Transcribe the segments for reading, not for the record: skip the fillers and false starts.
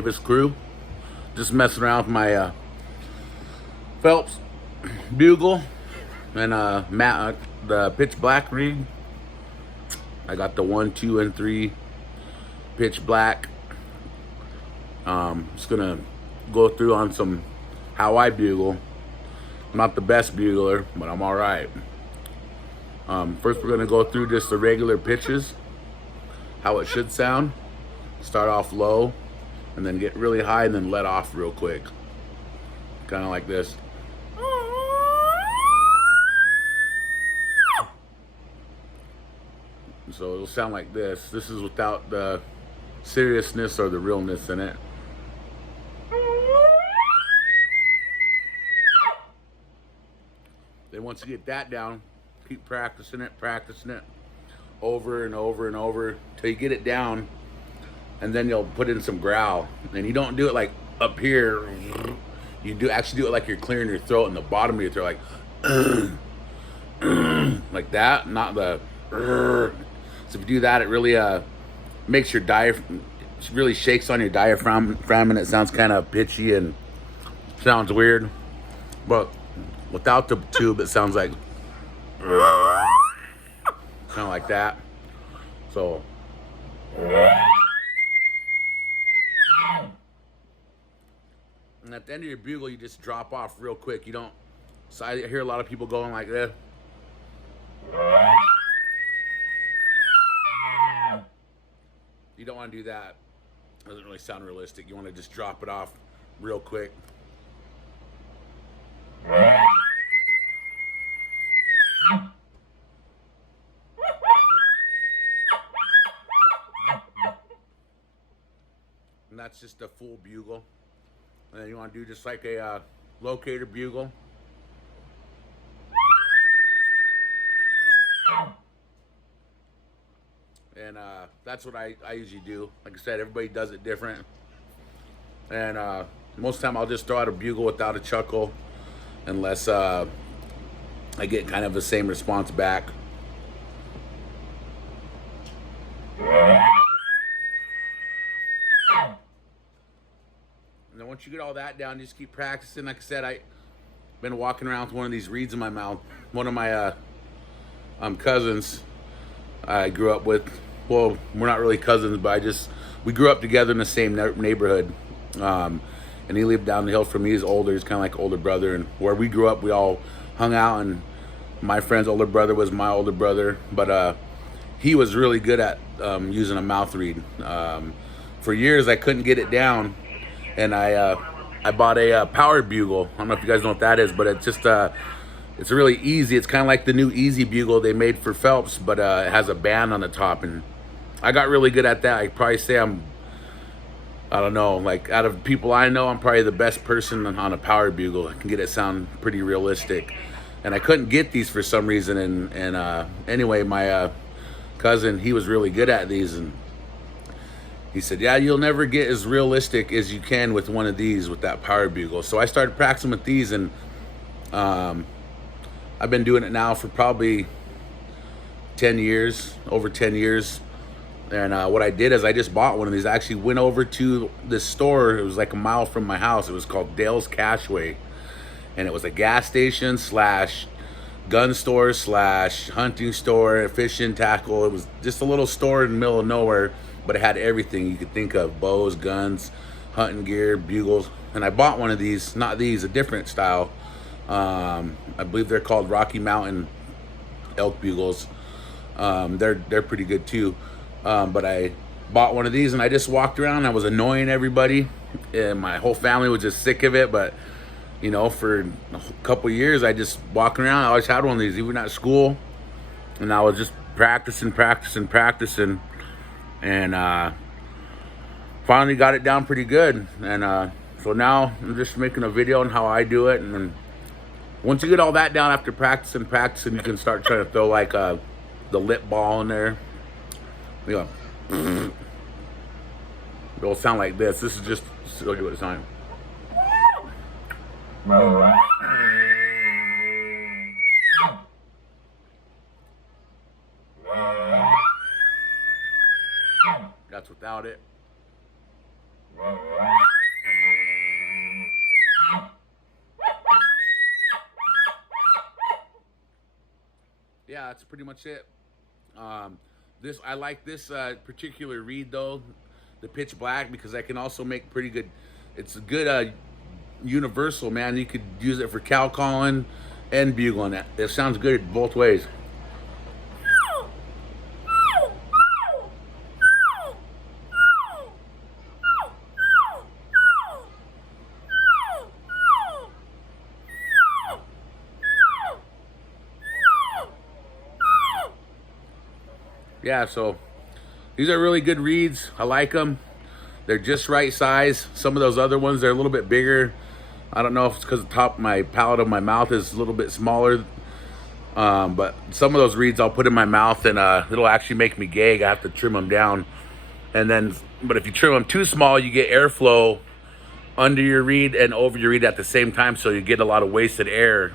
Davis crew. Just messing around with my Phelps bugle and the pitch black reed. I got the 1, 2, and 3 pitch black. Just gonna go through on some how I bugle. I'm not the best bugler, but I'm all right. First, we're gonna go through just the regular pitches, how it should sound. Start off low, and then get really high, and then let off real quick, kind of like this. So it'll sound like this. This is without the seriousness or the realness in it. Then once you get that down, keep practicing it over and over and over till you get it down, and then you'll put in some growl. And you don't do it like up here. You actually do it like you're clearing your throat in the bottom of your throat, like like that, not the. So if you do that, it really makes your diaphragm, really shakes on your diaphragm, and it sounds kind of pitchy and sounds weird. But without the tube, it sounds like kind of like that. So and at the end of your bugle, you just drop off real quick. You don't. So I hear a lot of people going like this. You don't want to do that. It doesn't really sound realistic. You want to just drop it off real quick. And that's just a full bugle. And then you want to do just like a locator bugle. And that's what I usually do. Like I said, everybody does it different. And most of the time I'll just throw out a bugle without a chuckle, unless I get kind of the same response back. And then once you get all that down, you just keep practicing. Like I said, I've been walking around with one of these reeds in my mouth. One of my cousins I grew up with. Well, we're not really cousins, but we grew up together in the same neighborhood. And he lived down the hill from me. He's older. He's kind of like older brother. And where we grew up, we all hung out. And my friend's older brother was my older brother. But he was really good at using a mouth reed. For years, I couldn't get it down. And I bought a power bugle. I don't know if you guys know what that is, but it's just it's really easy. It's kind of like the new Easy Bugle they made for Phelps, but it has a band on the top. And I got really good at that. I probably say I don't know, like out of people I know, I'm probably the best person on a power bugle. I can get it sound pretty realistic. And I couldn't get these for some reason. And anyway, my cousin, he was really good at these. And he said, yeah, you'll never get as realistic as you can with one of these, with that power bugle. So I started practicing with these, and I've been doing it now for probably 10 years, over 10 years. And what I did is I just bought one of these. I actually went over to this store. It was like a mile from my house. It was called Dale's Cashway. And it was a gas station / gun store / hunting store, fishing tackle. It was just a little store in the middle of nowhere, but it had everything you could think of: bows, guns, hunting gear, bugles. And I bought one of these, not these, a different style. I believe they're called Rocky Mountain elk bugles. They're pretty good too. But I bought one of these, and I just walked around. I was annoying everybody, and my whole family was just sick of it. But you know, for a couple years, I just walking around. I always had one of these, even at school, and I was just practicing, and finally got it down pretty good. And so now I'm just making a video on how I do it. And then once you get all that down after practicing, you can start trying to throw like the lip ball in there. You know, it'll sound like this. This is just to show you what it's on. That's without it. yeah, that's pretty much it. This I like this particular reed though, the pitch black, because I can also make pretty good. It's a good universal, man. You could use it for cow calling and bugling. It sounds good both ways. Yeah, so these are really good reeds. I like them. They're just right size. Some of those other ones, they're a little bit bigger. I don't know if it's because the top of my palate of my mouth is a little bit smaller. But some of those reeds I'll put in my mouth and it'll actually make me gag. I have to trim them down. And then, but if you trim them too small, you get airflow under your reed and over your reed at the same time. So you get a lot of wasted air.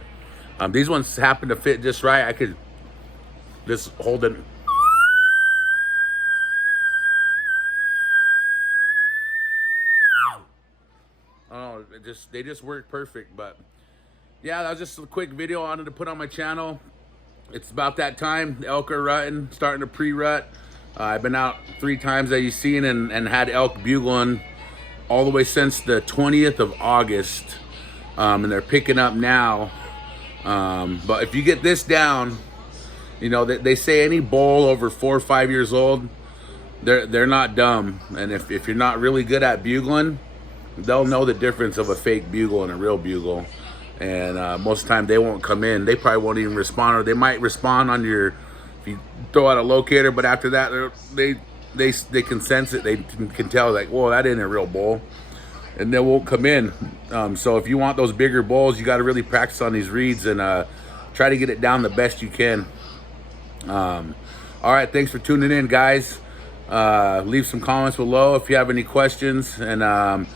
These ones happen to fit just right. I could just hold it. Oh, they just work perfect. But yeah, that was just a quick video I wanted to put on my channel. It's about that time. The elk are rutting, starting to pre-rut. I've been out 3 times that you've seen and had elk bugling all the way since the 20th of August. And they're picking up now. But if you get this down, you know, they say any bull over 4 or 5 years old, they're not dumb. And if you're not really good at bugling, they'll know the difference of a fake bugle and a real bugle. And most of the time they won't come in. They probably won't even respond, or they might respond on your, if you throw out a locator, but after that they can sense it. They can tell, like, whoa, that ain't a real bull, and they won't come in. So if you want those bigger bulls, you got to really practice on these reeds and try to get it down the best you can. All right, thanks for tuning in, guys. Leave some comments below if you have any questions, and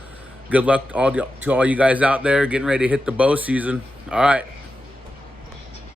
good luck to all you guys out there getting ready to hit the bow season. All right.